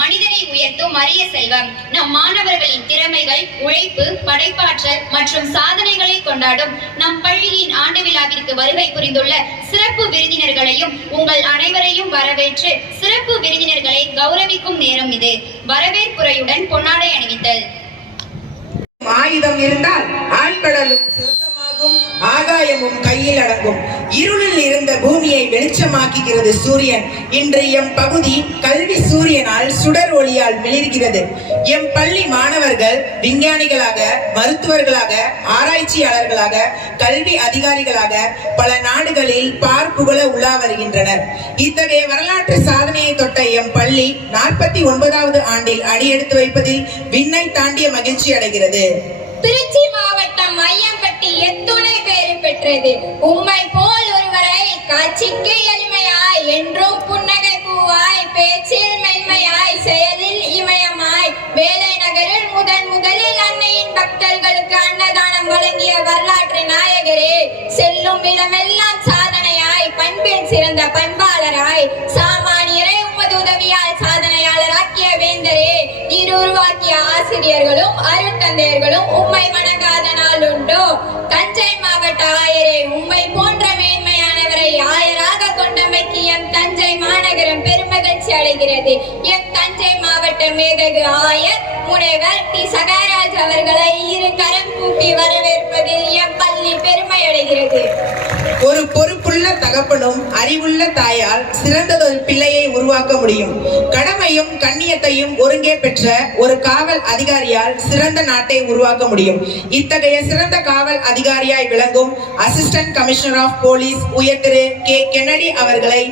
மனிதனை உயர்த்தும் அரிய செல்வம். நம் மாணவர்களின் திறமைகள், உழைப்பு, படைப்பாற்றல் மற்றும் சாதனைகளை கொண்டாடும் நம் பள்ளியின் ஆண்டு விழாவிற்கு வருகை புரிந்துள்ள சிறப்பு விருந்தினர்களையும் உங்கள் அனைவரையும் வரவேற்று சிறப்பு விருந்தினர்களை கௌரவிக்கும் நேரம் இது. வரவேற்புரையுடன் பொன்னாடை அணிவித்தல். ஆயுதம் இருந்தால் ஆழ்கடலும் சொர்க்கமாகும், ஆகாயமும் கையில் அடங்கும். இருளில் இருந்த பூமியை வெளிச்சமாக்குகிறது சூரியன். இன்று எம் பகுதி கல்வி சூரியனால் சுடர் ஒளியால் மிளிர்கிறது. எம் பள்ளி மாணவர்கள் விஞ்ஞானிகளாக, மருத்துவர்களாக, ஆராய்ச்சியாளர்களாக, கல்வி அதிகாரிகளாக பல நாடுகளில் பார்ப்புகழ உலா வருகின்றனர். இத்தகைய வரலாற்று சாதனையை தொட்ட எம் பள்ளி 49வது ஆண்டில் அடியெடுத்து வைப்பதில் விண்ணை தாண்டிய மகிழ்ச்சி அடைகிறது. திருச்சி மாவட்டம் ஐயம்பட்டி எத்துணை பேறு பெற்றது. உம்மை போல் ஒருவரை காட்சிக்கு எளிமையாய், என்றும் புன்னகை பூவாய், பேச்சில் மென்மையாய், செயலில் இமயமாய், வேலை நகரில் முதலில் அன்னையின் பக்தர்களுக்கு அன்னதானம் வழங்கிய வரலாற்று நாயகரே, செல்லும் இடமெல்லாம் சாதனையாய், பண்பில் சிறந்த பண்பாளராய், சாமானியரை உமது உதவியால் சாதனையாளராக்கிய வேந்தரே, நீர் உருவாக்கிய ஆசிரியர்களும் அருட்தந்தையர்களும் உம்மை வணங்காத நாள் உண்டோ? தஞ்சை மாவட்ட ஆயரே, உம்மை போன்ற மேன்மையானவரை ஆயராக கொண்டமைக்கு எம் தஞ்சை மாநகரம் பெருமகிழ்ச்சி அடைகிறது. எம் தஞ்சை மாவட்ட மேதகு ஆயர் முனைவர் டி. சகாராஜ் அவர்களை இரு கரம் கூப்பி வரவேற்பதில் எம் பள்ளி பெருமை அடைகிறது. ஒரு பொறுப்புள்ள தகப்பனும் அறிவுள்ள தாயால் சிறந்ததொரு பிள்ளையை உருவாக்க முடியும். கடமையும் கண்ணியத்தையும் ஒருங்கே பெற்ற ஒரு காவல் அதிகாரியால் சிறந்த நாட்டை உருவாக்க முடியும். இத்தகைய சிறந்த காவல் அதிகாரியாய் விளங்கும் அசிஸ்டன்ட் கமிஷனர் ஆஃப் போலீஸ் உயர் திரு கே. கென்னடி அவர்களை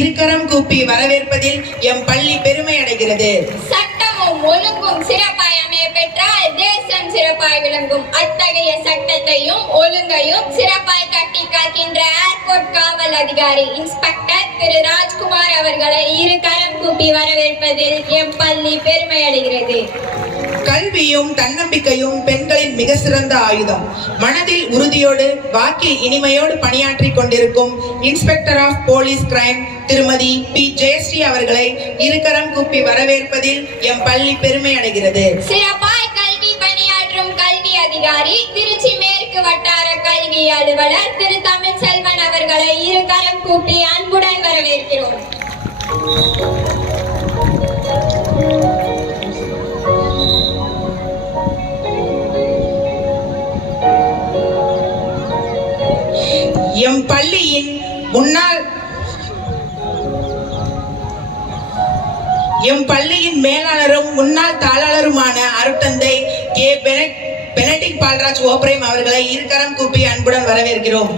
இருக்கரம் கூப்பி வரவேற்பதில் எம் பள்ளி பெருமை அடைகிறது. சட்டமும் ஒழுங்கும் சிறப்பாய் அமைய பெற்றால் தேசம் சிறப்பாய் விளங்கும். அத்தகைய சட்டத்தையும் ஒழுங்கையும் சிறப்பாய் கட்டி காக்கின்ற ஏர்போர்ட் காவல் அதிகாரி இன்ஸ்பெக்டர் திரு ராஜ்குமார் அவர்களை இரு கரம் கூப்பி வரவேற்பதில் எம் பள்ளி பெருமை அடைகிறது. கல்வியும் தன்னம்பிக்கையும் பெண்களின் மிக சிறந்த ஆயுதம். மனதில் உறுதியோடு வாக்கில் இனிமையோடு பணியாற்றி கொண்டிருக்கும் இன்ஸ்பெக்டர் ஆஃப் போலீஸ் கிரைம் திருமதி பி. ஜெயஸ்ரீ அவர்களை இருக்கரம் கூப்பி வரவேற்பதில் எம் பள்ளி பெருமை அடைகிறது. சிறப்பாய் கல்வி பணியாற்றும் கல்வி அதிகாரி திருச்சி மேற்கு வட்டார கல்வி அலுவலர் திரு தமிழ் செல்வன் அவர்களை இருக்கரம் கூப்பி அன்புடன் வரவேற்கிறோம். எம் பள்ளியின் மேலாளரும் முன்னாள் தாளாளருமான அருட்தந்தை கே. பெனடிக்ட் பால்ராஜ் ஓப்ரேம் அவர்களை இருக்கரம் கூப்பி அன்புடன் வரவேற்கிறோம்.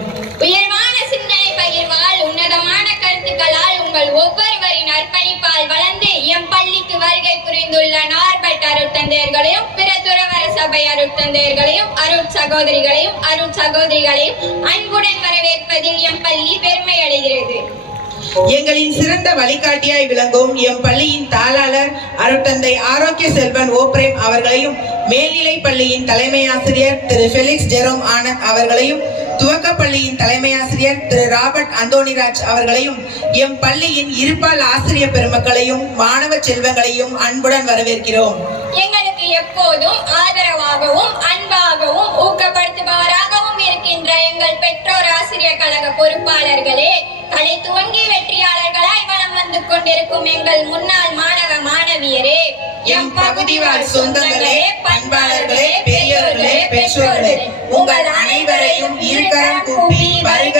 உயர்வான சிந்தனை பகிர்வால், உன்னதமான கருத்துக்களால், உங்கள் ஒவ்வொருவரின் அர்ப்பணிப்பால் வளர்ந்து எம் பள்ளிக்கு வருகை புரிந்துள்ள நார்பட் அருட்தந்தையர்களையும், பிற துறவர சபை அருட்தந்தையர்களையும், அருட்சகோதரிகளையும் அன்புடன் வரவேற்பதில் எம் பள்ளி பெருமை அடைகிறது. எங்களின் சிறந்த வழிகாட்டியாய் விளங்கும் எம் பள்ளியின் தாளாளர் அருட்தந்தை ஆரோக்கிய செல்வன் ஓப்ரேம் அவர்களையும், மேல்நிலை பள்ளியின் தலைமை ஆசிரியர் திரு ஃபெலிக்ஸ் ஜெரோம் ஆனந்த் அவர்களையும், துவக்க பள்ளியின் தலைமை ஆசிரியர் திரு ராபர்ட் அந்தோனிராஜ் அவர்களையும், எம் பள்ளியின் இருபால் ஆசிரியர் பெருமக்களையும் மாணவ செல்வங்களையும் அன்புடன் வரவேற்கிறோம். எங்களுக்கு எப்போதும் ஆதரவாகவும் அன்பாகவும் ஊக்கப்படுத்துபவராகவும் இருக்கின்ற எங்கள் பெற்றோர் ஆசிரியர் கழக பொறுப்பாளர்களே, தலை துவங்கி வெற்றியாளர்களாய் வலம் வந்து கொண்டிருக்கும் எங்கள் முன்னாள் மாணவ மாணவியரே, எம் பகுதிவாழ் சொந்தங்களே, பண்பாளர்களே, பெரியோர்களே, பெற்றோர்களே, உங்கள் அனைவரையும் இருக்கரம் கூப்பி வருக